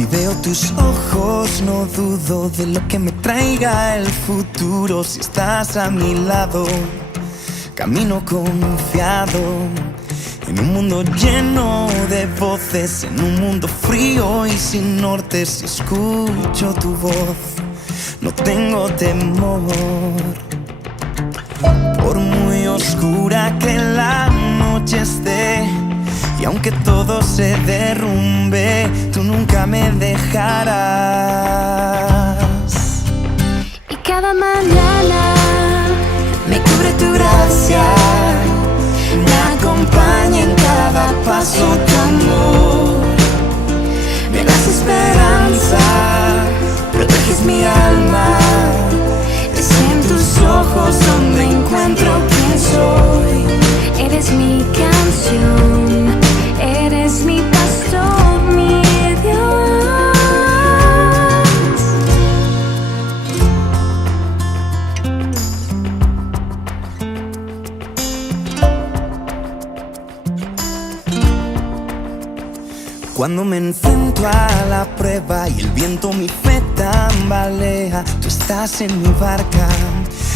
Si veo tus ojos, no dudo de lo que me traiga el futuro. Si estás a mi lado, camino confiado. En un mundo lleno de voces, en un mundo frío y sin norte. Si escucho tu voz, no tengo temor. Por muy oscura que la noche esté, y aunque todo se derrumbe, tú nunca me dejarás. Y cada mañana me cubre tu gracia, me acompaña en cada paso tu amor. Me das esperanza, proteges mi alma. Es en tus ojos donde encuentro quién soy. eres mi canción, eres mi pastor, mi Dios. Cuando me enfrento a la prueba y el viento mi fe tambalea, tú estás en mi barca,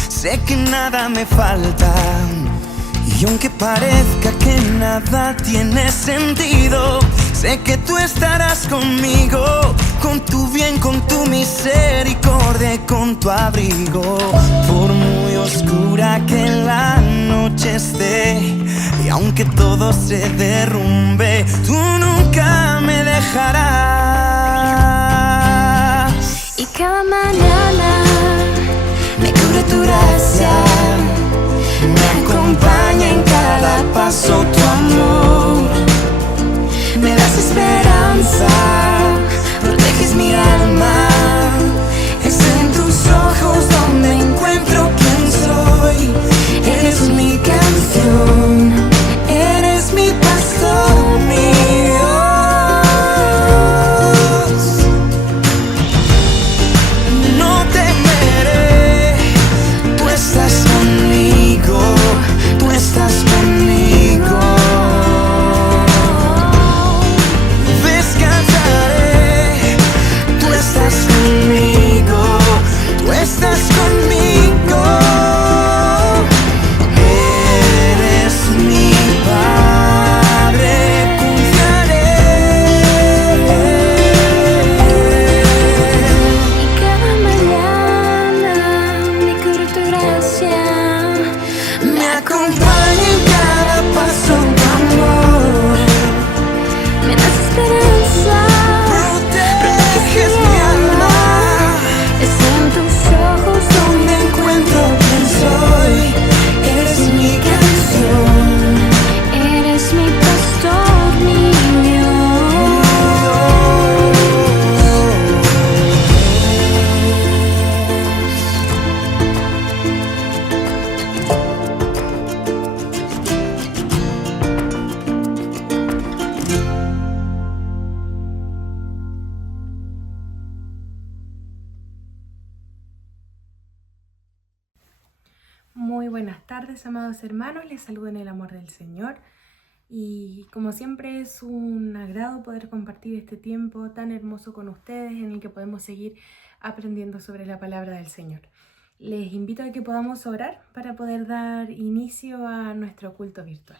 sé que nada me falta. Y aunque parezca que nada tiene sentido, sé que tú estarás conmigo, con tu bien, con tu misericordia y con tu abrigo. Por muy oscura que la noche esté, y aunque todo se derrumbe, tú nunca me dejarás. Y cada mañana Me cubre tu gracia, me acompaña en cada paso tu amor. Me das esperanza, proteges mi alma. Es en tus ojos donde encuentro quién soy. Eres mi canción, eres mi pastor, mi Dios. No temeré, tú estás conmigo, tú estás conmigo. Descansaré, tú estás conmigo, tú estás conmigo. Eres mi Padre, confiaré. y cada mañana me cubre tu gracia. Me acompaña en cada paso tu amor. Me das esperanza, Proteges mi alma. es en tus ojos Donde encuentro quién soy. Eres mi canción. eres mi pastor, mi Dios. Muy buenas tardes, amados hermanos, les saludo en el amor del Señor y como siempre es un agrado poder compartir este tiempo tan hermoso con ustedes en el que podemos seguir aprendiendo sobre la palabra del Señor. Les invito a que podamos orar para poder dar inicio a nuestro culto virtual.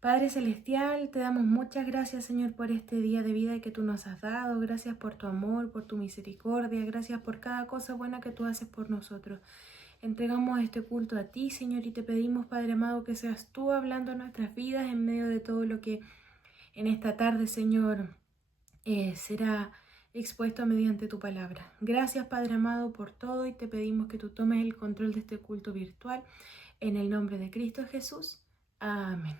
Padre Celestial, te damos muchas gracias, Señor, por este día de vida que tú nos has dado. Gracias por tu amor, por tu misericordia, gracias por cada cosa buena que tú haces por nosotros. Entregamos este culto a ti, Señor, y te pedimos, Padre amado, que seas tú hablando en nuestras vidas en medio de todo lo que en esta tarde, Señor, será expuesto mediante tu palabra. Gracias, Padre amado, por todo y te pedimos que tú tomes el control de este culto virtual en el nombre de Cristo Jesús. Amén.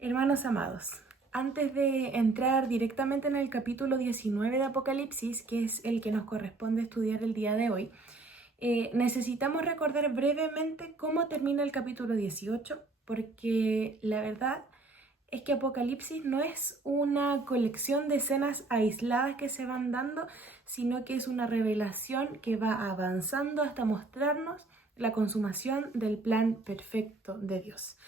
Hermanos amados, antes de entrar directamente en el capítulo 19 de Apocalipsis, que es el que nos corresponde estudiar el día de hoy, necesitamos recordar brevemente cómo termina el capítulo 18, porque la verdad es que Apocalipsis no es una colección de escenas aisladas que se van dando, sino que es una revelación que va avanzando hasta mostrarnos la consumación del plan perfecto de Dios.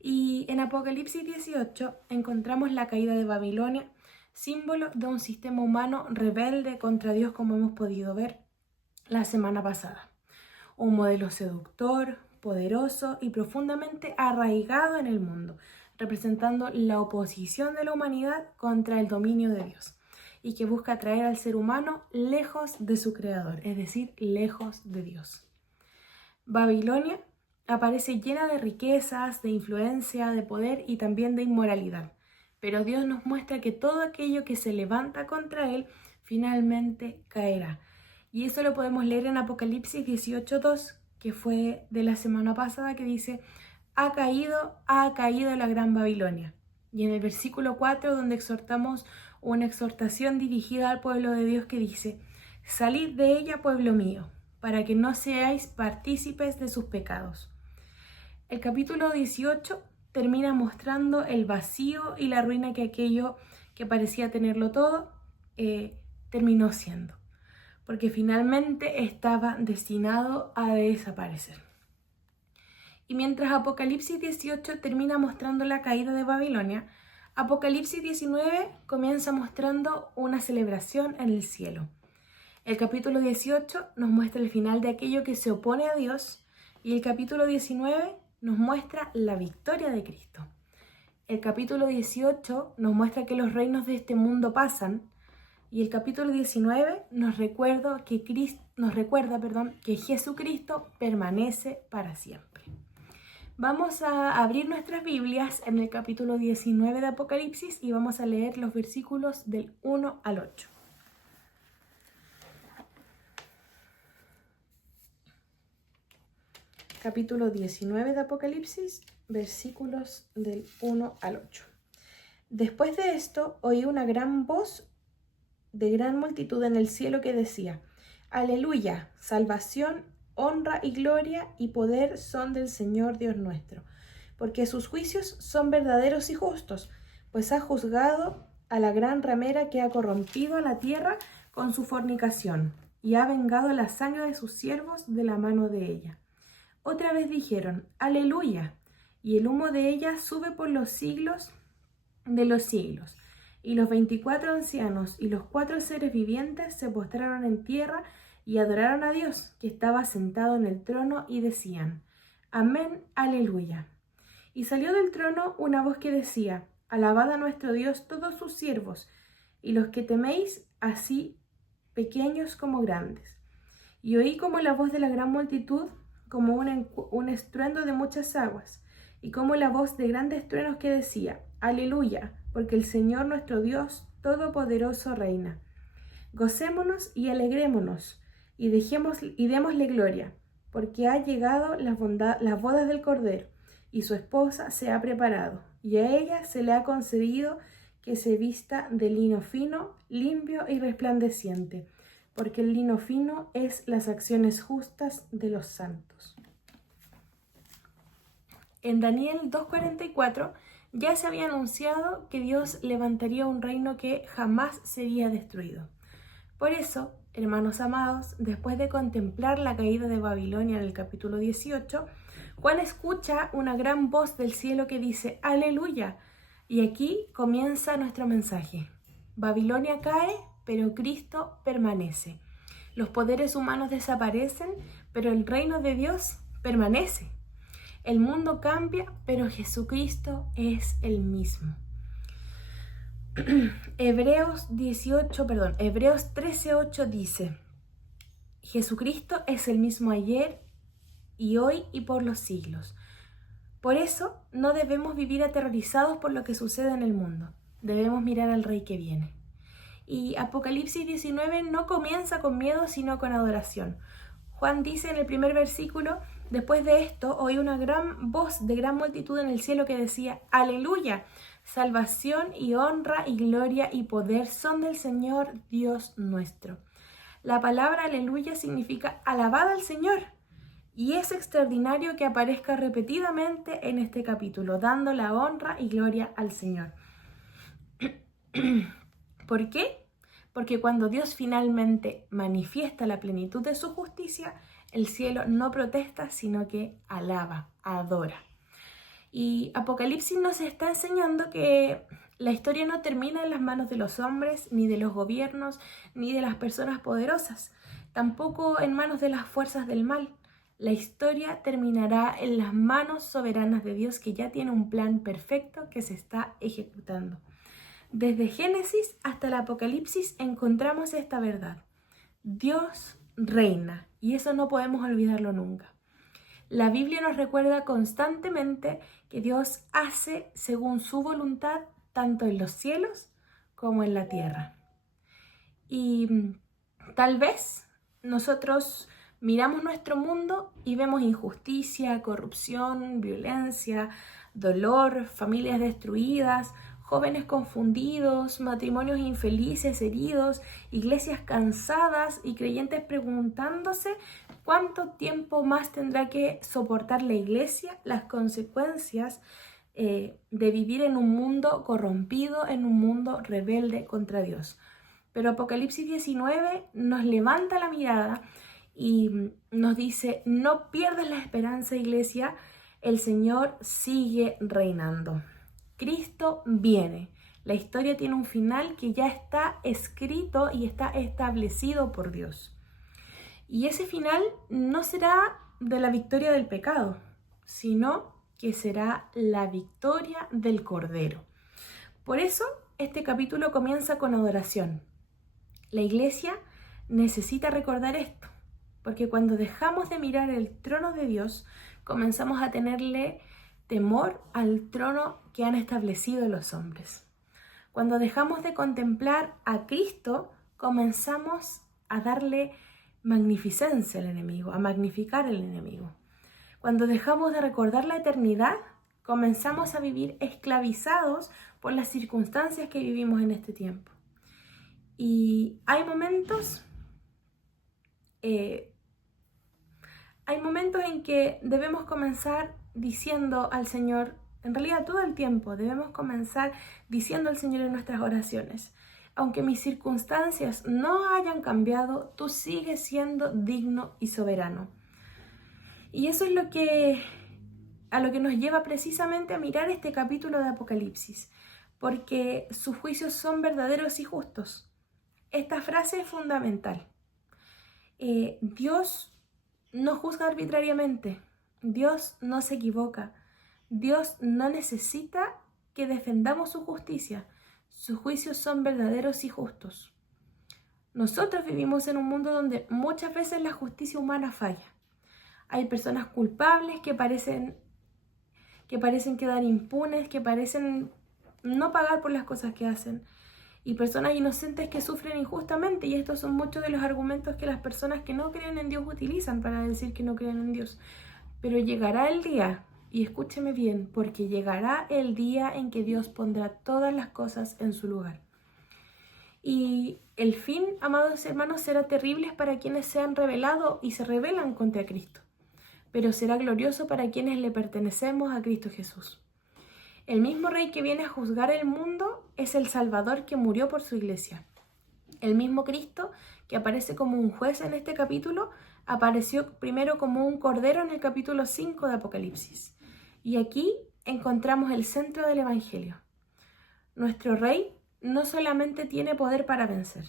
Y en Apocalipsis 18 encontramos la caída de Babilonia, símbolo de un sistema humano rebelde contra Dios, como hemos podido ver la semana pasada. Un modelo seductor, poderoso y profundamente arraigado en el mundo, representando la oposición de la humanidad contra el dominio de Dios, y que busca traer al ser humano lejos de su creador, es decir, lejos de Dios. Babilonia aparece llena de riquezas, de influencia, de poder y también de inmoralidad, pero Dios nos muestra que todo aquello que se levanta contra él finalmente caerá. Y eso lo podemos leer en Apocalipsis 18:2, que fue de la semana pasada, que dice: ha caído la gran Babilonia. Y en el versículo 4, donde exhortamos una exhortación dirigida al pueblo de Dios, que dice: salid de ella, pueblo mío, para que no seáis partícipes de sus pecados. El capítulo 18 termina mostrando el vacío y la ruina que aquello que parecía tenerlo todo terminó siendo, porque finalmente estaba destinado a desaparecer. Y mientras Apocalipsis 18 termina mostrando la caída de Babilonia, Apocalipsis 19 comienza mostrando una celebración en el cielo. El capítulo 18 nos muestra el final de aquello que se opone a Dios, y el capítulo 19 nos muestra la victoria de Cristo. El capítulo 18 nos muestra que los reinos de este mundo pasan, y el capítulo 19 nos recuerda que Jesucristo permanece para siempre. Vamos a abrir nuestras Biblias en el capítulo 19 de Apocalipsis y vamos a leer los versículos del 1 al 8. Capítulo 19 de Apocalipsis, versículos del 1 al 8. Después de esto, oí una gran voz de gran multitud en el cielo que decía: Aleluya, salvación, honra y gloria y poder son del Señor Dios nuestro, porque sus juicios son verdaderos y justos, pues ha juzgado a la gran ramera que ha corrompido a la tierra con su fornicación, y ha vengado la sangre de sus siervos de la mano de ella. Otra vez dijeron: Aleluya, y el humo de ella sube por los siglos de los siglos. Y los 24 ancianos y los 4 seres vivientes se postraron en tierra y adoraron a Dios, que estaba sentado en el trono, y decían: Amén, aleluya. Y salió del trono una voz que decía: Alabad a nuestro Dios todos sus siervos, y los que teméis, así pequeños como grandes. Y oí como la voz de la gran multitud, como un estruendo de muchas aguas, y como la voz de grandes truenos que decía: Aleluya, porque el Señor nuestro Dios Todopoderoso reina. Gocémonos y alegrémonos, y démosle gloria, porque ha llegado las bodas del Cordero, y su esposa se ha preparado, y a ella se le ha concedido que se vista de lino fino, limpio y resplandeciente, porque el lino fino es las acciones justas de los santos. En Daniel 2:44 ya se había anunciado que Dios levantaría un reino que jamás sería destruido. Por eso, hermanos amados, después de contemplar la caída de Babilonia en el capítulo 18, Juan escucha una gran voz del cielo que dice: Aleluya. Y aquí comienza nuestro mensaje. Babilonia cae, pero Cristo permanece. Los poderes humanos desaparecen, pero el reino de Dios permanece. El mundo cambia, pero Jesucristo es el mismo. Hebreos 13:8 dice: Jesucristo es el mismo ayer y hoy y por los siglos. Por eso no debemos vivir aterrorizados por lo que sucede en el mundo. Debemos mirar al Rey que viene. Y Apocalipsis 19 no comienza con miedo, sino con adoración. Juan dice en el primer versículo: después de esto oí una gran voz de gran multitud en el cielo que decía: Aleluya, salvación y honra y gloria y poder son del Señor Dios nuestro. La palabra aleluya significa alabad al Señor. Y es extraordinario que aparezca repetidamente en este capítulo, dando la honra y gloria al Señor. ¿Por qué? Porque cuando Dios finalmente manifiesta la plenitud de su justicia, el cielo no protesta, sino que alaba, adora. Y Apocalipsis nos está enseñando que La historia no termina en las manos de los hombres, ni de los gobiernos, ni de las personas poderosas, tampoco en manos de las fuerzas del mal. La historia terminará en las manos soberanas de Dios, que ya tiene un plan perfecto que se está ejecutando. Desde Génesis hasta el Apocalipsis encontramos esta verdad. Dios reina, y eso no podemos olvidarlo nunca. La Biblia nos recuerda constantemente que Dios hace según su voluntad, tanto en los cielos como en la tierra. Y tal vez nosotros miramos nuestro mundo y vemos injusticia, corrupción, violencia, dolor, familias destruidas, jóvenes confundidos, matrimonios infelices, heridos, iglesias cansadas y creyentes preguntándose cuánto tiempo más tendrá que soportar la iglesia las consecuencias de vivir en un mundo corrompido, en un mundo rebelde contra Dios. Pero Apocalipsis 19 nos levanta la mirada y nos dice: no pierdas la esperanza, iglesia, el Señor sigue reinando. Cristo viene. La historia tiene un final que ya está escrito y está establecido por Dios. Y ese final no será de la victoria del pecado, sino que será la victoria del Cordero. Por eso este capítulo comienza con adoración. La iglesia necesita recordar esto, porque cuando dejamos de mirar el trono de Dios, comenzamos a tenerle temor al trono que han establecido los hombres. Cuando dejamos de contemplar a Cristo, comenzamos a darle magnificencia al enemigo, a magnificar al enemigo. Cuando dejamos de recordar la eternidad, comenzamos a vivir esclavizados por las circunstancias que vivimos en este tiempo. Y hay momentos en que debemos comenzar diciendo al Señor, en realidad todo el tiempo debemos comenzar diciendo al Señor en nuestras oraciones: aunque mis circunstancias no hayan cambiado, tú sigues siendo digno y soberano. Y eso es a lo que nos lleva precisamente a mirar este capítulo de Apocalipsis, porque sus juicios son verdaderos y justos. Esta frase es fundamental. Dios no juzga arbitrariamente, Dios no se equivoca, Dios no necesita que defendamos su justicia, sus juicios son verdaderos y justos. Nosotros vivimos en un mundo donde muchas veces la justicia humana falla. Hay personas culpables que parecen quedar impunes, que parecen no pagar por las cosas que hacen, y personas inocentes que sufren injustamente, y estos son muchos de los argumentos que las personas que no creen en Dios utilizan para decir que no creen en Dios. Pero llegará el día, y escúcheme bien, porque llegará el día en que Dios pondrá todas las cosas en su lugar. Y el fin, amados hermanos, será terrible para quienes se han rebelado y se rebelan contra Cristo, pero será glorioso para quienes le pertenecemos a Cristo Jesús. El mismo Rey que viene a juzgar el mundo es el Salvador que murió por su iglesia. El mismo Cristo que aparece como un juez en este capítulo, apareció primero como un cordero en el capítulo 5 de Apocalipsis. Y aquí encontramos el centro del Evangelio. Nuestro Rey no solamente tiene poder para vencer.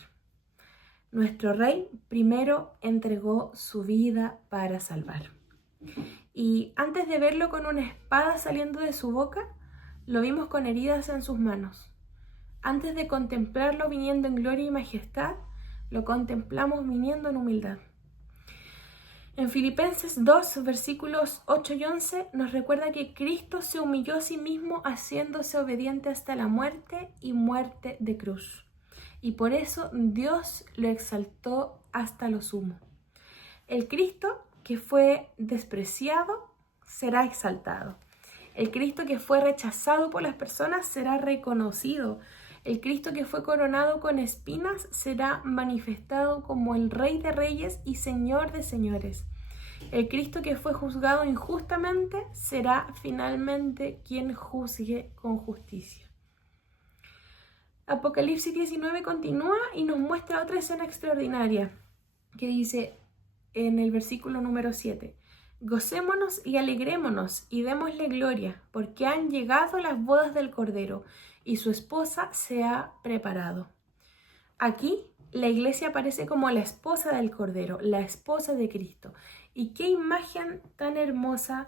Nuestro Rey primero entregó su vida para salvar. Y antes de verlo con una espada saliendo de su boca, lo vimos con heridas en sus manos. Antes de contemplarlo viniendo en gloria y majestad, lo contemplamos viniendo en humildad. En Filipenses 2, versículos 8 y 11, nos recuerda que Cristo se humilló a sí mismo haciéndose obediente hasta la muerte y muerte de cruz. Y por eso Dios lo exaltó hasta lo sumo. El Cristo que fue despreciado será exaltado. El Cristo que fue rechazado por las personas será reconocido. El Cristo que fue coronado con espinas será manifestado como el Rey de Reyes y Señor de Señores. El Cristo que fue juzgado injustamente será finalmente quien juzgue con justicia. Apocalipsis 19 continúa y nos muestra otra escena extraordinaria que dice en el versículo número 7: gocémonos y alegrémonos y démosle gloria, porque han llegado las bodas del Cordero, y su esposa se ha preparado. Aquí la iglesia aparece como la esposa del Cordero, la esposa de Cristo. Y qué imagen tan hermosa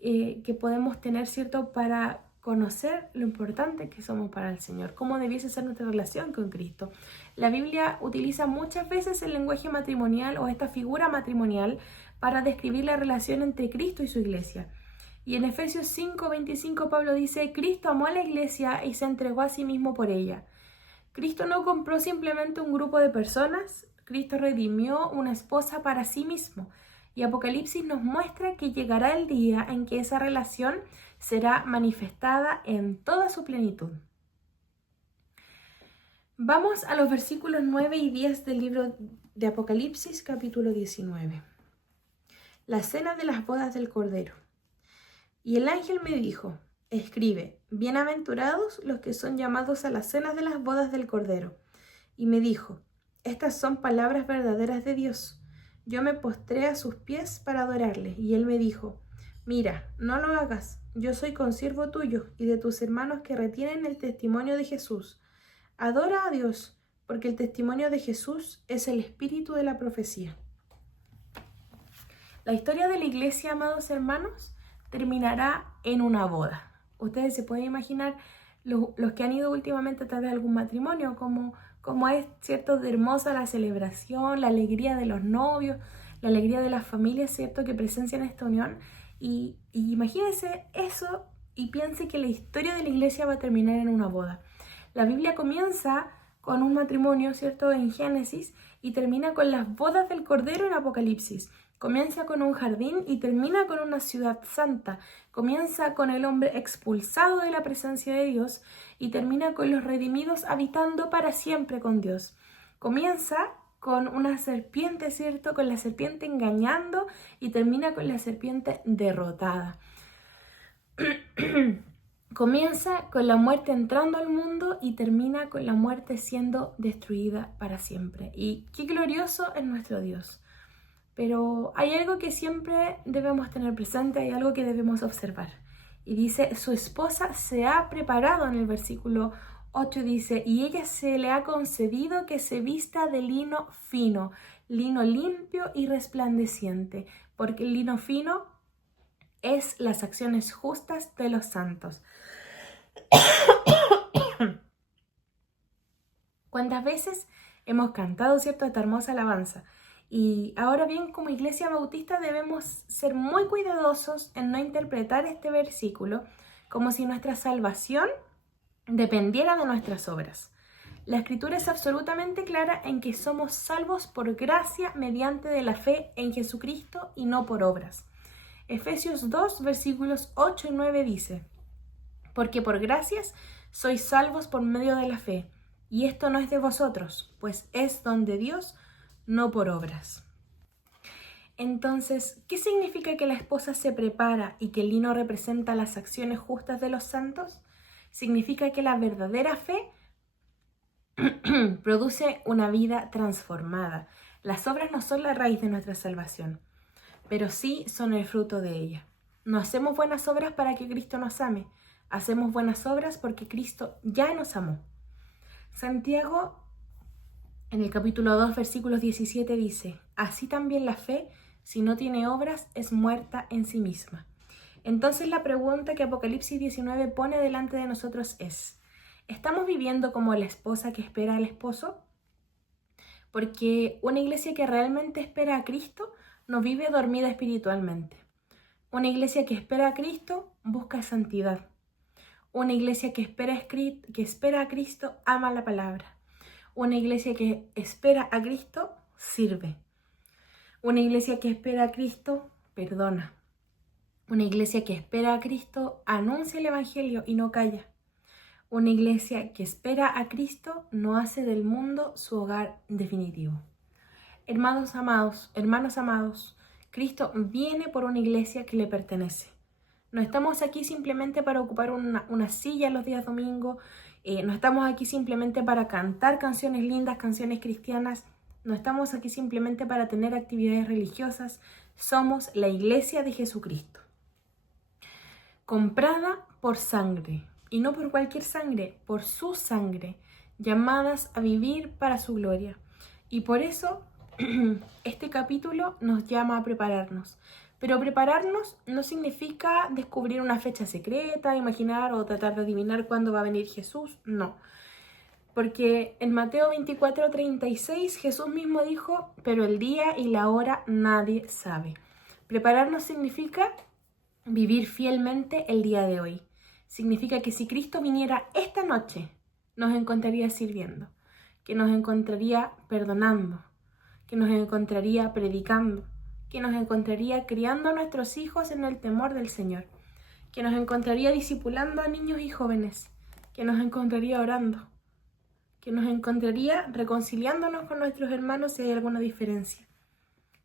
que podemos tener, ¿cierto?, para conocer lo importante que somos para el Señor, cómo debiese ser nuestra relación con Cristo. La Biblia utiliza muchas veces el lenguaje matrimonial o esta figura matrimonial para describir la relación entre Cristo y su iglesia. Y en Efesios 5:25 Pablo dice: Cristo amó a la iglesia y se entregó a sí mismo por ella. Cristo no compró simplemente un grupo de personas, Cristo redimió una esposa para sí mismo. Y Apocalipsis nos muestra que llegará el día en que esa relación será manifestada en toda su plenitud. Vamos a los versículos 9 y 10 del libro de Apocalipsis, capítulo 19. La cena de las bodas del Cordero. Y el ángel me dijo: escribe, bienaventurados los que son llamados a la cena de las bodas del Cordero. Y me dijo: estas son palabras verdaderas de Dios. Yo me postré a sus pies para adorarle, y él me dijo: mira, no lo hagas, yo soy consiervo tuyo y de tus hermanos que retienen el testimonio de Jesús. Adora a Dios, porque el testimonio de Jesús es el espíritu de la profecía. La historia de la iglesia, amados hermanos, terminará en una boda. Ustedes se pueden imaginar los que han ido últimamente a través de algún matrimonio, como es, ¿cierto?, de hermosa la celebración, la alegría de los novios, la alegría de las familias, ¿cierto?, que presencian esta unión. Y imagínense eso y piense que la historia de la iglesia va a terminar en una boda. La Biblia comienza con un matrimonio, ¿cierto?, en Génesis, y termina con las bodas del Cordero en Apocalipsis. Comienza con un jardín y termina con una ciudad santa. Comienza con el hombre expulsado de la presencia de Dios y termina con los redimidos habitando para siempre con Dios. Comienza con una serpiente, ¿cierto?, con la serpiente engañando, y termina con la serpiente derrotada. Comienza con la muerte entrando al mundo y termina con la muerte siendo destruida para siempre. Y qué glorioso es nuestro Dios. Pero hay algo que siempre debemos tener presente, hay algo que debemos observar. Y dice: su esposa se ha preparado. En el versículo 8 dice: y ella se le ha concedido que se vista de lino fino, lino limpio y resplandeciente, porque el lino fino es las acciones justas de los santos. ¿Cuántas veces hemos cantado, cierto, esta hermosa alabanza? Y ahora bien, como Iglesia Bautista debemos ser muy cuidadosos en no interpretar este versículo como si nuestra salvación dependiera de nuestras obras. La Escritura es absolutamente clara en que somos salvos por gracia mediante de la fe en Jesucristo y no por obras. Efesios 2, versículos 8 y 9 dice: porque por gracias sois salvos por medio de la fe, y esto no es de vosotros, pues es don de Dios, no por obras. Entonces, ¿qué significa que la esposa se prepara y que el lino representa las acciones justas de los santos? Significa que la verdadera fe produce una vida transformada. Las obras no son la raíz de nuestra salvación, pero sí son el fruto de ella. No hacemos buenas obras para que Cristo nos ame, hacemos buenas obras porque Cristo ya nos amó. Santiago, en el capítulo 2, versículos 17 dice: así también la fe, si no tiene obras, es muerta en sí misma. Entonces la pregunta que Apocalipsis 19 pone delante de nosotros es: ¿estamos viviendo como la esposa que espera al esposo? Porque una iglesia que realmente espera a Cristo no vive dormida espiritualmente. Una iglesia que espera a Cristo busca santidad. Una iglesia que espera a Cristo ama la palabra. Una iglesia que espera a Cristo sirve. Una iglesia que espera a Cristo perdona. Una iglesia que espera a Cristo anuncia el Evangelio y no calla. Una iglesia que espera a Cristo no hace del mundo su hogar definitivo. Hermanos amados, Cristo viene por una iglesia que le pertenece. No estamos aquí simplemente para ocupar una silla los días domingos. No estamos aquí simplemente para cantar canciones lindas, canciones cristianas. No estamos aquí simplemente para tener actividades religiosas. Somos la iglesia de Jesucristo, comprada por sangre, y no por cualquier sangre, por su sangre, llamadas a vivir para su gloria. Y por eso este capítulo nos llama a prepararnos. Pero prepararnos no significa descubrir una fecha secreta, imaginar o tratar de adivinar cuándo va a venir Jesús, no. Porque en Mateo 24:36 Jesús mismo dijo, pero el día y la hora nadie sabe. Prepararnos significa vivir fielmente el día de hoy. Significa que si Cristo viniera esta noche, nos encontraría sirviendo, que nos encontraría perdonando, que nos encontraría predicando, que nos encontraría criando a nuestros hijos en el temor del Señor, que nos encontraría discipulando a niños y jóvenes, que nos encontraría orando, que nos encontraría reconciliándonos con nuestros hermanos si hay alguna diferencia,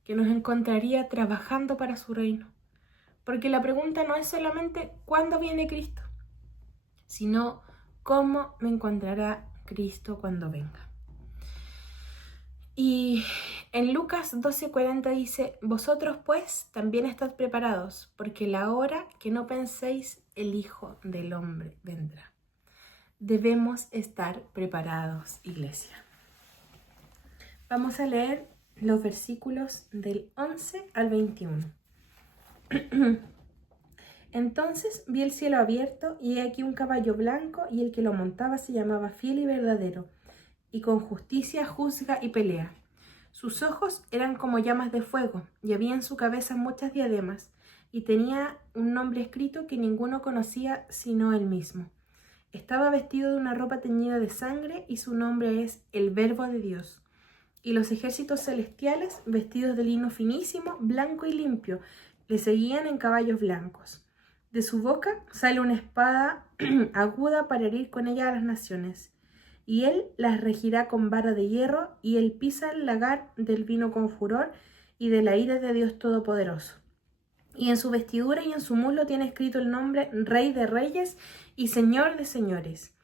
que nos encontraría trabajando para su reino. Porque la pregunta no es solamente ¿cuándo viene Cristo?, sino ¿cómo me encontrará Cristo cuando venga? Y en Lucas 12:40 dice, vosotros pues también estad preparados, porque la hora que no penséis el Hijo del Hombre vendrá. Debemos estar preparados, iglesia. Vamos a leer los versículos del 11 al 21. Entonces vi el cielo abierto, y he aquí un caballo blanco, y el que lo montaba se llamaba Fiel y Verdadero, y con justicia juzga y pelea. Sus ojos eran como llamas de fuego, y había en su cabeza muchas diademas, y tenía un nombre escrito que ninguno conocía sino él mismo. Estaba vestido de una ropa teñida de sangre, y su nombre es el Verbo de Dios. Y los ejércitos celestiales, vestidos de lino finísimo, blanco y limpio, le seguían en caballos blancos. De su boca sale una espada aguda para herir con ella a las naciones. Y él las regirá con vara de hierro, y él pisa el lagar del vino con furor y de la ira de Dios Todopoderoso. Y en su vestidura y en su muslo tiene escrito el nombre Rey de Reyes y Señor de Señores.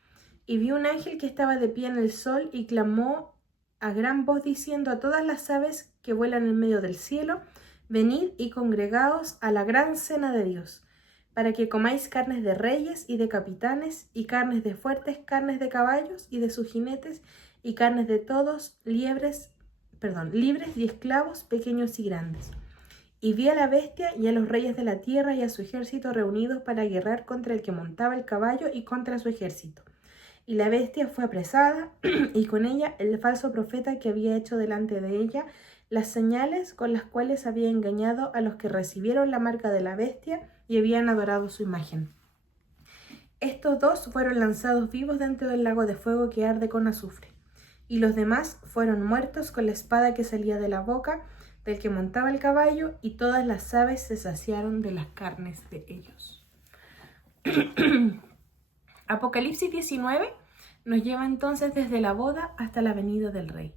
Y vi un ángel que estaba de pie en el sol y clamó a gran voz diciendo a todas las aves que vuelan en medio del cielo, venid y congregaos a la gran cena de Dios, para que comáis carnes de reyes y de capitanes, y carnes de fuertes, carnes de caballos y de sus jinetes, y carnes de todos, libres y esclavos, pequeños y grandes. Y vi a la bestia y a los reyes de la tierra y a su ejército reunidos para guerrear contra el que montaba el caballo y contra su ejército. Y la bestia fue apresada, y con ella el falso profeta que había hecho delante de ella las señales con las cuales había engañado a los que recibieron la marca de la bestia y habían adorado su imagen. Estos dos fueron lanzados vivos dentro del lago de fuego que arde con azufre, y los demás fueron muertos con la espada que salía de la boca del que montaba el caballo, y todas las aves se saciaron de las carnes de ellos. Apocalipsis 19 nos lleva entonces desde la boda hasta la venida del Rey.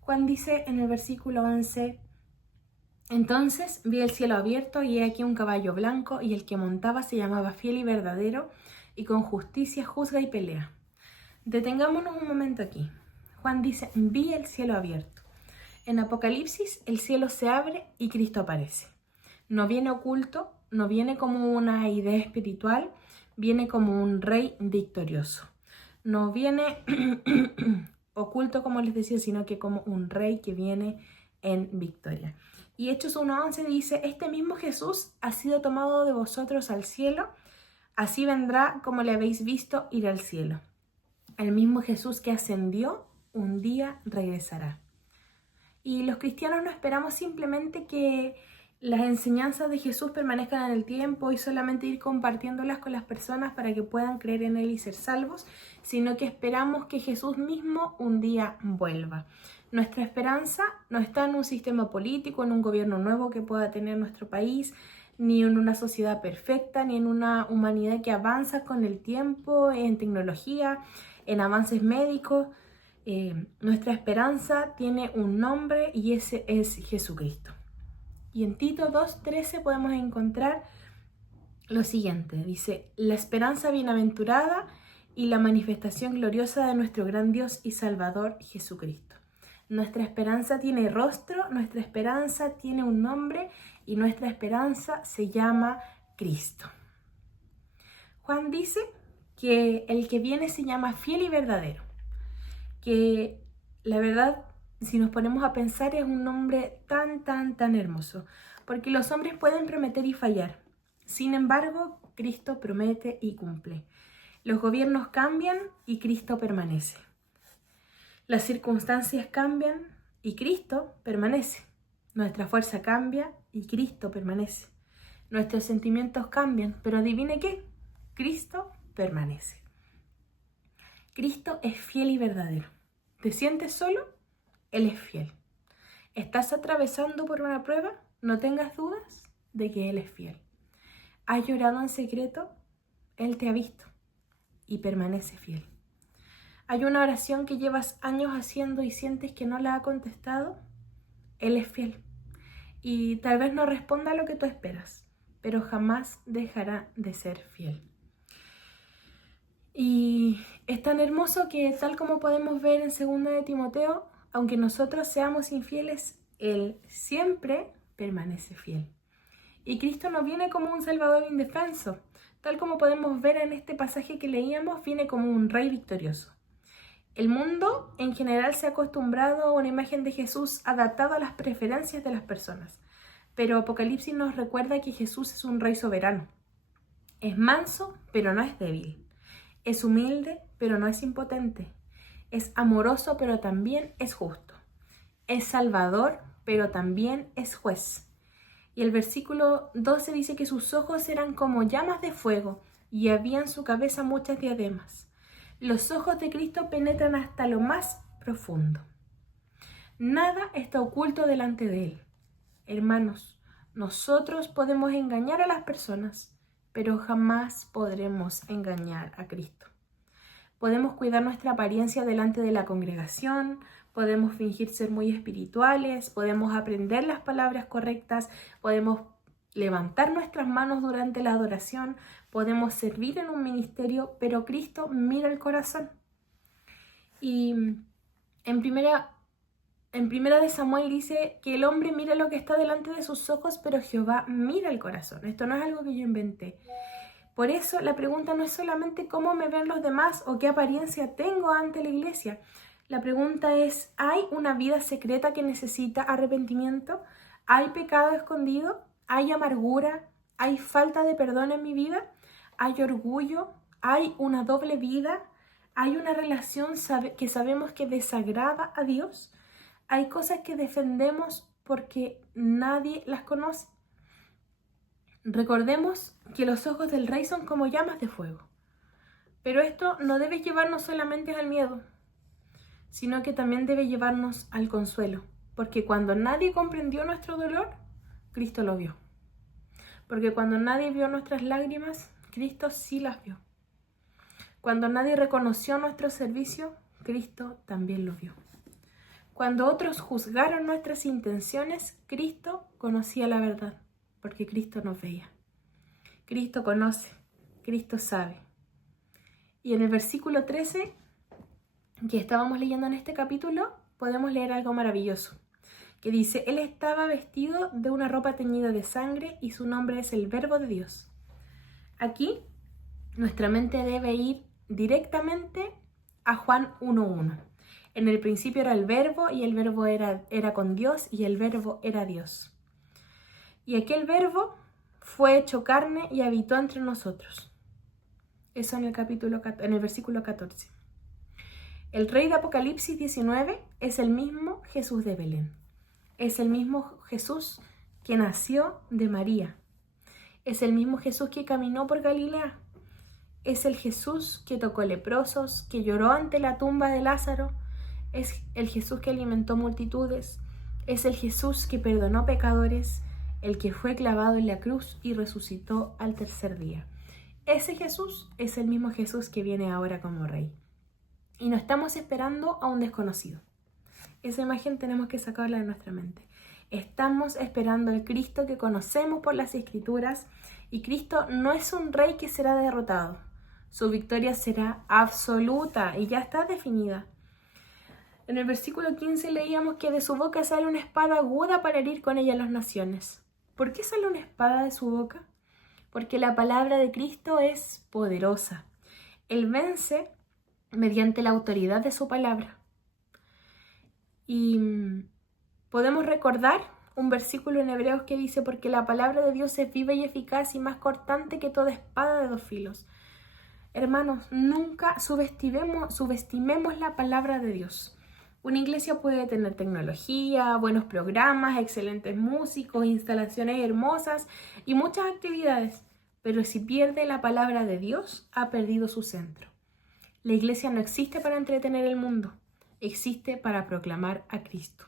Juan dice en el versículo 11, entonces vi el cielo abierto, y he aquí un caballo blanco, y el que montaba se llamaba Fiel y Verdadero, y con justicia juzga y pelea. Detengámonos un momento aquí. Juan dice, vi el cielo abierto. En Apocalipsis el cielo se abre y Cristo aparece. No viene oculto, no viene como una idea espiritual, viene como un rey victorioso. No viene oculto, como les decía, sino que como un rey que viene en victoria. Y Hechos 1:11 dice, este mismo Jesús ha sido tomado de vosotros al cielo, así vendrá como le habéis visto ir al cielo. El mismo Jesús que ascendió, un día regresará. Y los cristianos no esperamos simplemente que las enseñanzas de Jesús permanezcan en el tiempo y solamente ir compartiéndolas con las personas para que puedan creer en Él y ser salvos, sino que esperamos que Jesús mismo un día vuelva. Nuestra esperanza no está en un sistema político, en un gobierno nuevo que pueda tener nuestro país, ni en una sociedad perfecta, ni en una humanidad que avanza con el tiempo, en tecnología, en avances médicos. Nuestra esperanza tiene un nombre y ese es Jesucristo. Y en Tito 2:13 podemos encontrar lo siguiente. Dice, la esperanza bienaventurada y la manifestación gloriosa de nuestro gran Dios y Salvador Jesucristo. Nuestra esperanza tiene rostro, nuestra esperanza tiene un nombre y nuestra esperanza se llama Cristo. Juan dice que el que viene se llama fiel y verdadero. Que la verdad, si nos ponemos a pensar, es un nombre tan hermoso. Porque los hombres pueden prometer y fallar. Sin embargo, Cristo promete y cumple. Los gobiernos cambian y Cristo permanece. Las circunstancias cambian y Cristo permanece. Nuestra fuerza cambia y Cristo permanece. Nuestros sentimientos cambian, pero adivine qué, Cristo permanece. Cristo es fiel y verdadero. ¿Te sientes solo? Él es fiel. ¿Estás atravesando por una prueba? No tengas dudas de que Él es fiel. ¿Has llorado en secreto? Él te ha visto y permanece fiel. ¿Hay una oración que llevas años haciendo y sientes que no la ha contestado? Él es fiel. Y tal vez no responda a lo que tú esperas, pero jamás dejará de ser fiel. Y es tan hermoso que, tal como podemos ver en 2 de Timoteo, aunque nosotros seamos infieles, Él siempre permanece fiel. Y Cristo no viene como un Salvador indefenso. Tal como podemos ver en este pasaje que leíamos, viene como un rey victorioso. El mundo en general se ha acostumbrado a una imagen de Jesús adaptada a las preferencias de las personas. Pero Apocalipsis nos recuerda que Jesús es un rey soberano. Es manso, pero no es débil. Es humilde, pero no es impotente. Es amoroso, pero también es justo. Es salvador, pero también es juez. Y el versículo 12 dice que sus ojos eran como llamas de fuego y había en su cabeza muchas diademas. Los ojos de Cristo penetran hasta lo más profundo. Nada está oculto delante de Él. Hermanos, nosotros podemos engañar a las personas, pero jamás podremos engañar a Cristo. Podemos cuidar nuestra apariencia delante de la congregación, podemos fingir ser muy espirituales, podemos aprender las palabras correctas, podemos levantar nuestras manos durante la adoración, podemos servir en un ministerio, pero Cristo mira el corazón. Y en primera de Samuel dice que el hombre mira lo que está delante de sus ojos, pero Jehová mira el corazón. Esto no es algo que yo inventé. Por eso la pregunta no es solamente cómo me ven los demás o qué apariencia tengo ante la iglesia. La pregunta es, ¿hay una vida secreta que necesita arrepentimiento? ¿Hay pecado escondido? ¿Hay amargura? ¿Hay falta de perdón en mi vida? ¿Hay orgullo? ¿Hay una doble vida? ¿Hay una relación que sabemos que desagrada a Dios? ¿Hay cosas que defendemos porque nadie las conoce? Recordemos que los ojos del rey son como llamas de fuego. Pero esto no debe llevarnos solamente al miedo, sino que también debe llevarnos al consuelo. Porque cuando nadie comprendió nuestro dolor, Cristo lo vio. Porque cuando nadie vio nuestras lágrimas, Cristo sí las vio. Cuando nadie reconoció nuestro servicio, Cristo también lo vio. Cuando otros juzgaron nuestras intenciones, Cristo conocía la verdad, porque Cristo nos veía. Cristo conoce, Cristo sabe. Y en el versículo 13, que estábamos leyendo en este capítulo, podemos leer algo maravilloso, que dice, Él estaba vestido de una ropa teñida de sangre y su nombre es el Verbo de Dios. Aquí, nuestra mente debe ir directamente a Juan 1:1. En el principio era el Verbo y el Verbo era con Dios y el Verbo era Dios. Y aquel Verbo fue hecho carne y habitó entre nosotros. Eso en el versículo 14. El rey de Apocalipsis 19 es el mismo Jesús de Belén. Es el mismo Jesús que nació de María. Es el mismo Jesús que caminó por Galilea. Es el Jesús que tocó leprosos, que lloró ante la tumba de Lázaro. Es el Jesús que alimentó multitudes. Es el Jesús que perdonó pecadores, el que fue clavado en la cruz y resucitó al tercer día. Ese Jesús es el mismo Jesús que viene ahora como rey. Y no estamos esperando a un desconocido. Esa imagen tenemos que sacarla de nuestra mente. Estamos esperando al Cristo que conocemos por las Escrituras, y Cristo no es un rey que será derrotado. Su victoria será absoluta y ya está definida. En el versículo 15 leíamos que de su boca sale una espada aguda para herir con ella a las naciones. ¿Por qué sale una espada de su boca? Porque la palabra de Cristo es poderosa. Él vence mediante la autoridad de su palabra. Y podemos recordar un versículo en Hebreos que dice: porque la palabra de Dios es viva y eficaz y más cortante que toda espada de 2 filos. Hermanos, nunca subestimemos la palabra de Dios. Una iglesia puede tener tecnología, buenos programas, excelentes músicos, instalaciones hermosas y muchas actividades, pero si pierde la palabra de Dios, ha perdido su centro. La iglesia no existe para entretener el mundo, existe para proclamar a Cristo.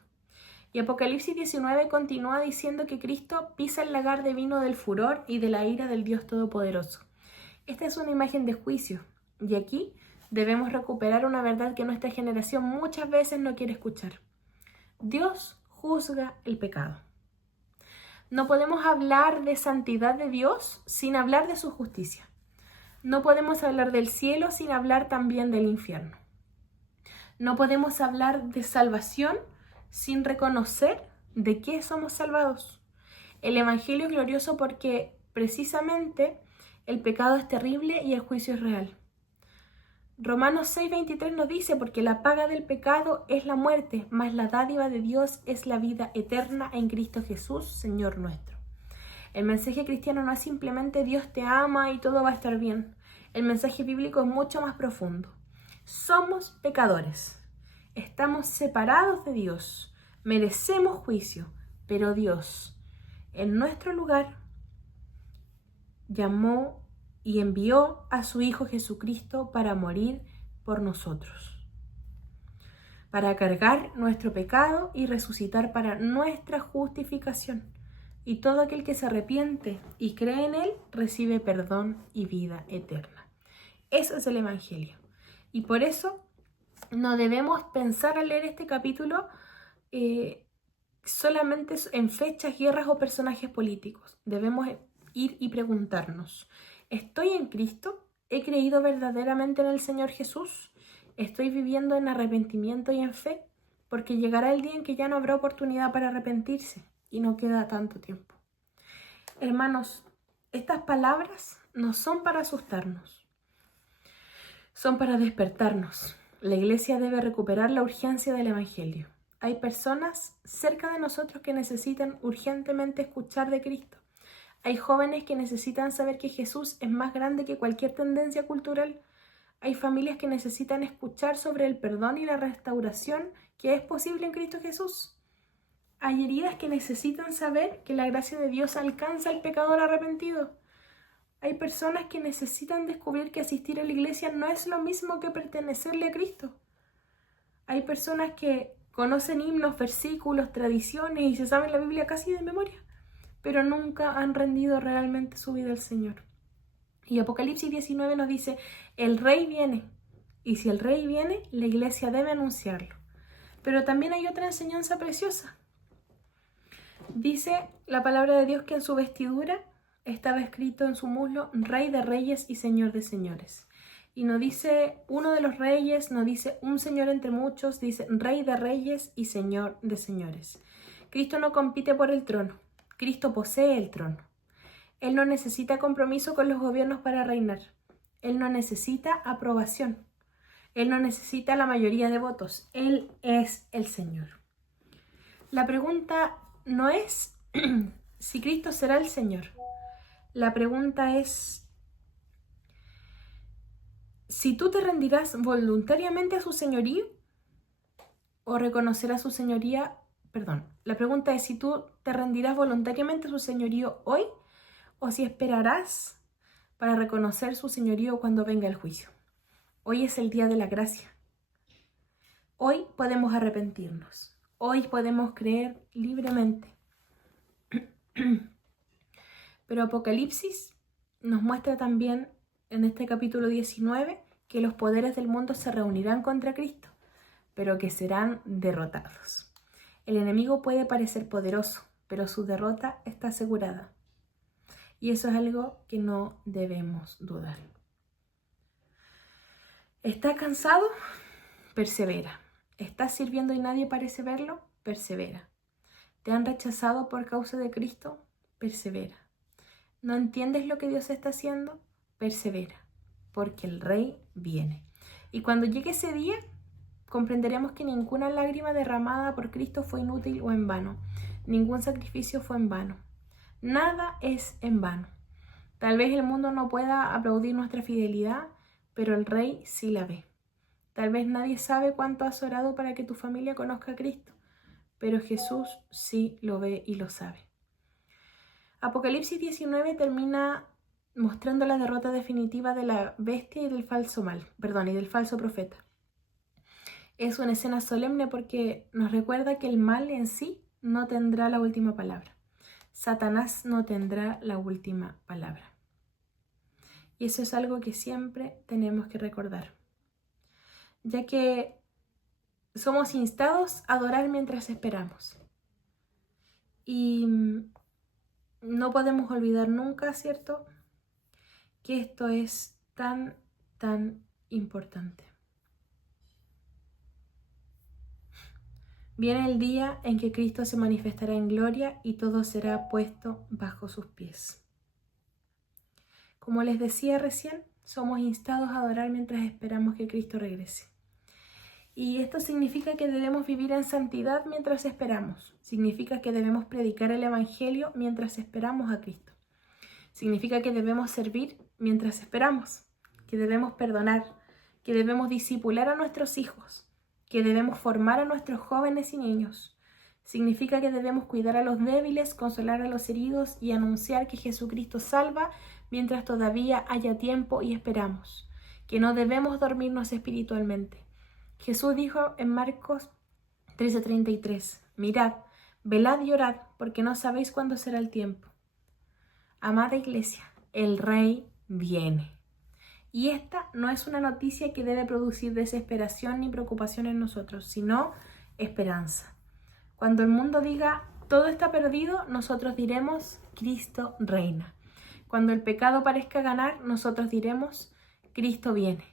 Y Apocalipsis 19 continúa diciendo que Cristo pisa el lagar de vino del furor y de la ira del Dios Todopoderoso. Esta es una imagen de juicio, y aquí debemos recuperar una verdad que nuestra generación muchas veces no quiere escuchar. Dios juzga el pecado. No podemos hablar de santidad de Dios sin hablar de su justicia. No podemos hablar del cielo sin hablar también del infierno. No podemos hablar de salvación sin reconocer de qué somos salvados. El Evangelio es glorioso porque precisamente el pecado es terrible y el juicio es real. Romanos 6:23 nos dice: porque la paga del pecado es la muerte, mas la dádiva de Dios es la vida eterna en Cristo Jesús, Señor nuestro. El mensaje cristiano no es simplemente Dios te ama y todo va a estar bien. El mensaje bíblico es mucho más profundo. Somos pecadores. Estamos separados de Dios. Merecemos juicio, pero Dios, en nuestro lugar, llamó y envió a su Hijo Jesucristo para morir por nosotros, para cargar nuestro pecado y resucitar para nuestra justificación. Y todo aquel que se arrepiente y cree en Él recibe perdón y vida eterna. Eso es el Evangelio. Y por eso no debemos pensar al leer este capítulo solamente en fechas, guerras o personajes políticos. Debemos ir y preguntarnos: ¿estoy en Cristo? ¿He creído verdaderamente en el Señor Jesús? ¿Estoy viviendo en arrepentimiento y en fe? Porque llegará el día en que ya no habrá oportunidad para arrepentirse y no queda tanto tiempo. Hermanos, estas palabras no son para asustarnos, son para despertarnos. La iglesia debe recuperar la urgencia del Evangelio. Hay personas cerca de nosotros que necesitan urgentemente escuchar de Cristo. Hay jóvenes que necesitan saber que Jesús es más grande que cualquier tendencia cultural. Hay familias que necesitan escuchar sobre el perdón y la restauración que es posible en Cristo Jesús. Hay heridas que necesitan saber que la gracia de Dios alcanza al pecador arrepentido. Hay personas que necesitan descubrir que asistir a la iglesia no es lo mismo que pertenecerle a Cristo. Hay personas que conocen himnos, versículos, tradiciones y se saben la Biblia casi de memoria, pero nunca han rendido realmente su vida al Señor. Y Apocalipsis 19 nos dice: el Rey viene, y si el Rey viene, la iglesia debe anunciarlo. Pero también hay otra enseñanza preciosa. Dice la palabra de Dios que en su vestidura estaba escrito en su muslo: Rey de Reyes y Señor de Señores. Y no dice uno de los reyes, no dice un señor entre muchos, dice Rey de Reyes y Señor de Señores. Cristo no compite por el trono, Cristo posee el trono. Él no necesita compromiso con los gobiernos para reinar. Él no necesita aprobación. Él no necesita la mayoría de votos. Él es el Señor. La pregunta no es si Cristo será el Señor. La pregunta es si tú te rendirás voluntariamente a su señorío o reconocerás su señoría. La pregunta es si tú te rendirás voluntariamente a su señorío hoy o si esperarás para reconocer su señorío cuando venga el juicio. Hoy es el día de la gracia. Hoy podemos arrepentirnos. Hoy podemos creer libremente. Pero Apocalipsis nos muestra también en este capítulo 19 que los poderes del mundo se reunirán contra Cristo, pero que serán derrotados. El enemigo puede parecer poderoso, pero su derrota está asegurada. Y eso es algo que no debemos dudar. ¿Estás cansado? Persevera. ¿Estás sirviendo y nadie parece verlo? Persevera. ¿Te han rechazado por causa de Cristo? Persevera. ¿No entiendes lo que Dios está haciendo? Persevera. porque el Rey viene. Y cuando llegue ese día, comprenderemos que ninguna lágrima derramada por Cristo fue inútil o en vano. Ningún sacrificio fue en vano. Nada es en vano. Tal vez el mundo no pueda aplaudir nuestra fidelidad, pero el Rey sí la ve. Tal vez nadie sabe cuánto has orado para que tu familia conozca a Cristo, pero Jesús sí lo ve y lo sabe. Apocalipsis 19 termina mostrando la derrota definitiva de la bestia y del falso profeta. Es una escena solemne porque nos recuerda que el mal en sí no tendrá la última palabra. Satanás no tendrá la última palabra. Y eso es algo que siempre tenemos que recordar, ya que somos instados a adorar mientras esperamos. Y no podemos olvidar nunca, ¿cierto?, que esto es tan, tan importante. Viene el día en que Cristo se manifestará en gloria y todo será puesto bajo sus pies. Como les decía recién, somos instados a adorar mientras esperamos que Cristo regrese. Y esto significa que debemos vivir en santidad mientras esperamos. Significa que debemos predicar el Evangelio mientras esperamos a Cristo. Significa que debemos servir mientras esperamos, que debemos perdonar, que debemos discipular a nuestros hijos, que debemos formar a nuestros jóvenes y niños. Significa que debemos cuidar a los débiles, consolar a los heridos y anunciar que Jesucristo salva mientras todavía haya tiempo y esperamos, que no debemos dormirnos espiritualmente. Jesús dijo en Marcos 13:33, mirad, velad y orad, porque no sabéis cuándo será el tiempo. Amada Iglesia, el Rey viene. Y esta no es una noticia que debe producir desesperación ni preocupación en nosotros, sino esperanza. Cuando el mundo diga, todo está perdido, nosotros diremos, Cristo reina. Cuando el pecado parezca ganar, nosotros diremos, Cristo viene.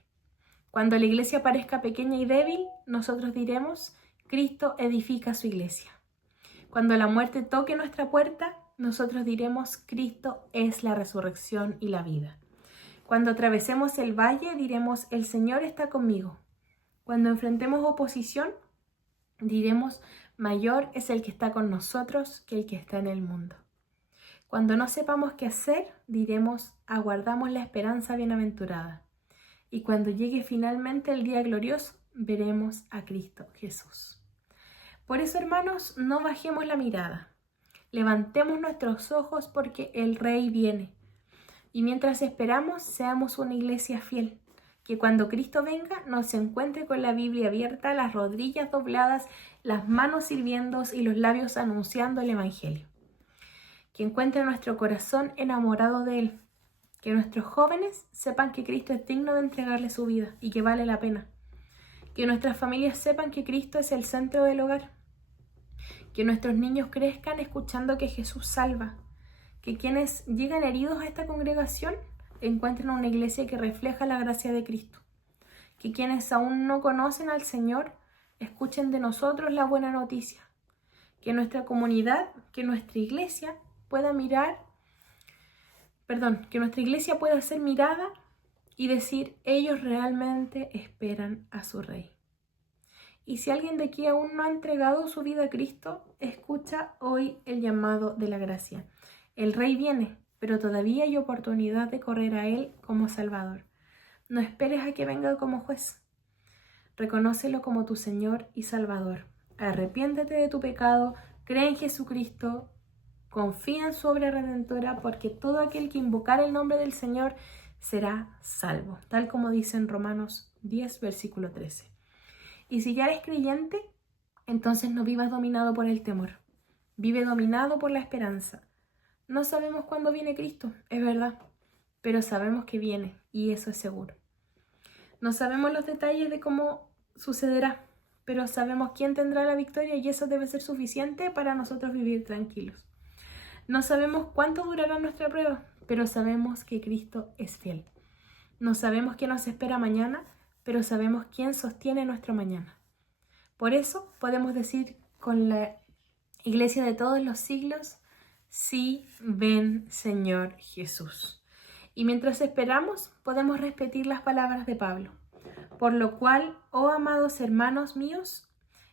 Cuando la iglesia parezca pequeña y débil, nosotros diremos, Cristo edifica su iglesia. Cuando la muerte toque nuestra puerta, nosotros diremos, Cristo es la resurrección y la vida. Cuando atravesemos el valle, diremos, el Señor está conmigo. Cuando enfrentemos oposición, diremos, mayor es el que está con nosotros que el que está en el mundo. Cuando no sepamos qué hacer, diremos, aguardamos la esperanza bienaventurada. Y cuando llegue finalmente el día glorioso, veremos a Cristo Jesús. Por eso, hermanos, no bajemos la mirada. Levantemos nuestros ojos porque el Rey viene. Y mientras esperamos, seamos una iglesia fiel, que cuando Cristo venga nos encuentre con la Biblia abierta, las rodillas dobladas, las manos sirviendo y los labios anunciando el Evangelio. Que encuentre nuestro corazón enamorado de Él. Que nuestros jóvenes sepan que Cristo es digno de entregarle su vida y que vale la pena. Que nuestras familias sepan que Cristo es el centro del hogar. Que nuestros niños crezcan escuchando que Jesús salva. Que quienes llegan heridos a esta congregación encuentren una iglesia que refleja la gracia de Cristo. Que quienes aún no conocen al Señor escuchen de nosotros la buena noticia. Que nuestra comunidad, que nuestra iglesia pueda que nuestra iglesia pueda ser mirada y decir, ellos realmente esperan a su Rey. Y si alguien de aquí aún no ha entregado su vida a Cristo, escucha hoy el llamado de la gracia. El Rey viene, pero todavía hay oportunidad de correr a Él como Salvador. No esperes a que venga como juez. Reconócelo como tu Señor y Salvador. Arrepiéntete de tu pecado, cree en Jesucristo, confía en su obra redentora, porque todo aquel que invocar el nombre del Señor será salvo, tal como dice en Romanos 10, versículo 13. Y si ya eres creyente, entonces no vivas dominado por el temor. Vive dominado por la esperanza. No sabemos cuándo viene Cristo, es verdad, pero sabemos que viene y eso es seguro. No sabemos los detalles de cómo sucederá, pero sabemos quién tendrá la victoria y eso debe ser suficiente para nosotros vivir tranquilos. No sabemos cuánto durará nuestra prueba, pero sabemos que Cristo es fiel. No sabemos qué nos espera mañana, pero sabemos quién sostiene nuestro mañana. Por eso podemos decir con la Iglesia de todos los siglos, sí, ven Señor Jesús. Y mientras esperamos, podemos repetir las palabras de Pablo. Por lo cual, oh amados hermanos míos,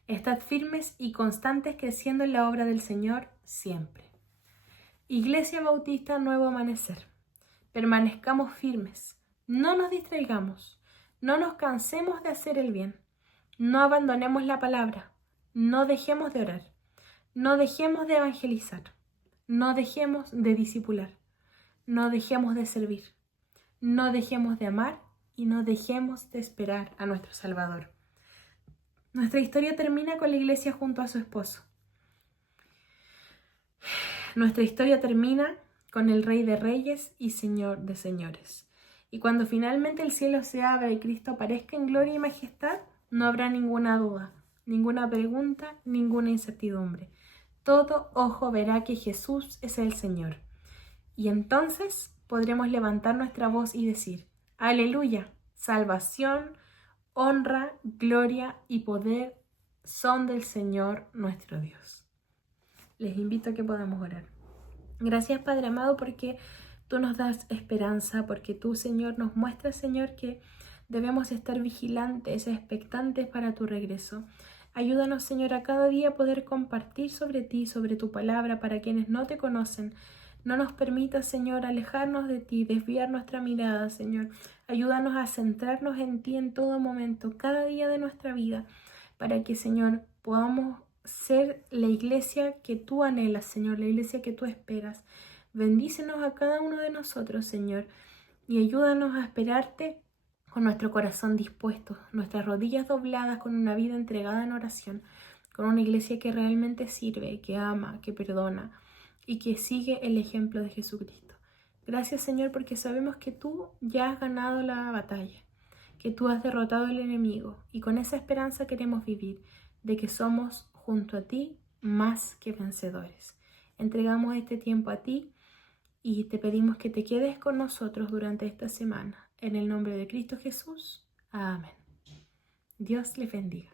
estad firmes y constantes creciendo en la obra del Señor siempre. Iglesia Bautista Nuevo Amanecer. Permanezcamos firmes, no nos distraigamos, no nos cansemos de hacer el bien, no abandonemos la palabra, no dejemos de orar, no dejemos de evangelizar, no dejemos de discipular, no dejemos de servir, no dejemos de amar y no dejemos de esperar a nuestro Salvador. Nuestra historia termina con la iglesia junto a su esposo. Nuestra historia termina con el Rey de Reyes y Señor de Señores. Y cuando finalmente el cielo se abra y Cristo aparezca en gloria y majestad, no habrá ninguna duda, ninguna pregunta, ninguna incertidumbre. Todo ojo verá que Jesús es el Señor. Y entonces podremos levantar nuestra voz y decir: ¡Aleluya! Salvación, honra, gloria y poder son del Señor nuestro Dios. Les invito a que podamos orar. Gracias, Padre amado, porque tú nos das esperanza, porque tú, Señor, nos muestras, Señor, que debemos estar vigilantes, expectantes para tu regreso. Ayúdanos, Señor, a cada día poder compartir sobre ti, sobre tu palabra, para quienes no te conocen. No nos permitas, Señor, alejarnos de ti, desviar nuestra mirada, Señor. Ayúdanos a centrarnos en ti en todo momento, cada día de nuestra vida, para que, Señor, podamos ser la iglesia que tú anhelas, Señor, la iglesia que tú esperas. Bendícenos a cada uno de nosotros, Señor, y ayúdanos a esperarte con nuestro corazón dispuesto, nuestras rodillas dobladas, con una vida entregada en oración, con una iglesia que realmente sirve, que ama, que perdona y que sigue el ejemplo de Jesucristo. Gracias, Señor, porque sabemos que tú ya has ganado la batalla, que tú has derrotado al enemigo, y con esa esperanza queremos vivir, de que somos junto a ti más que vencedores. Entregamos este tiempo a ti y te pedimos que te quedes con nosotros durante esta semana. En el nombre de Cristo Jesús. Amén. Dios les bendiga.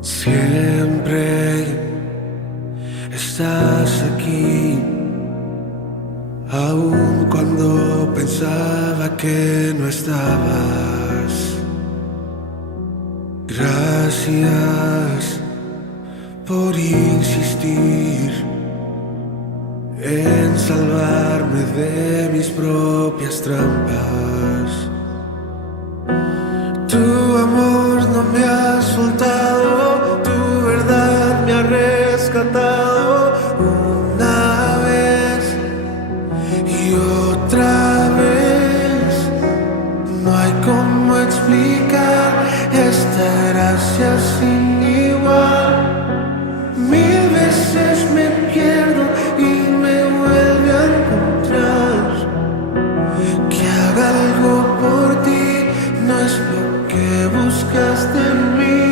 Siempre estás aquí, aun cuando pensaba que no estabas. Gracias por insistir en salvarme de mis propias trampas. Tu amor no me ha soltado, tu verdad me ha rescatado una vez y otra vez. No hay cómo explicar esta gracia sin igual. Mil veces me pierdo y me vuelve a encontrar. Que haga algo por ti no es lo que buscaste en mí.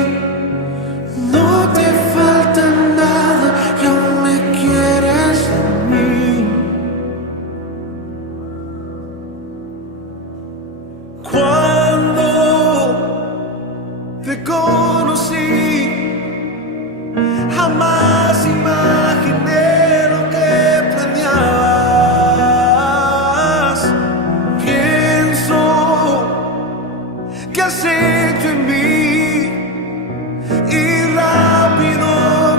No te falta nada y aún me quieres en mí. Cuando te conocí, jamás imaginé lo que planeabas. Pienso que has hecho en mí y rápido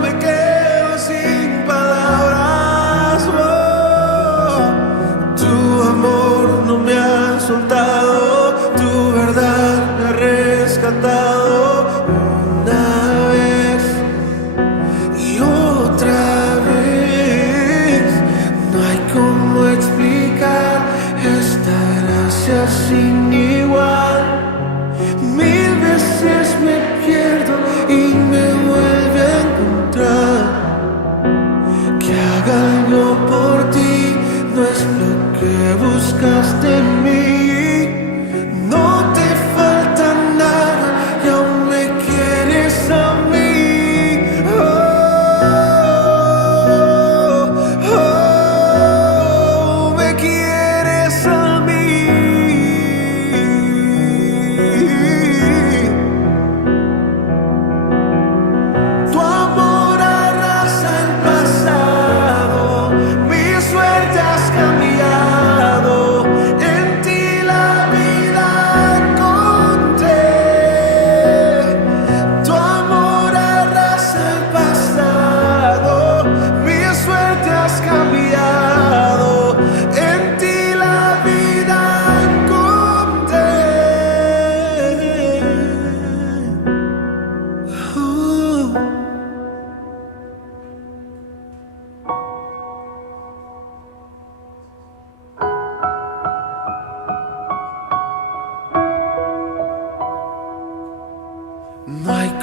me quedo sin palabras. Oh, tu amor no me ha soltado, tu verdad me ha rescatado una vez y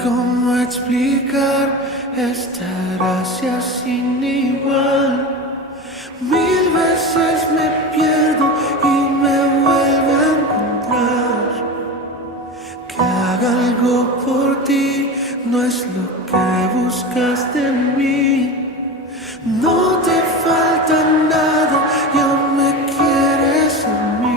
cómo explicar esta gracia sin igual. Mil veces me pierdo y me vuelvo a encontrar. Que haga algo por ti no es lo que buscas de mí. No te falta nada y aún me quieres a mí.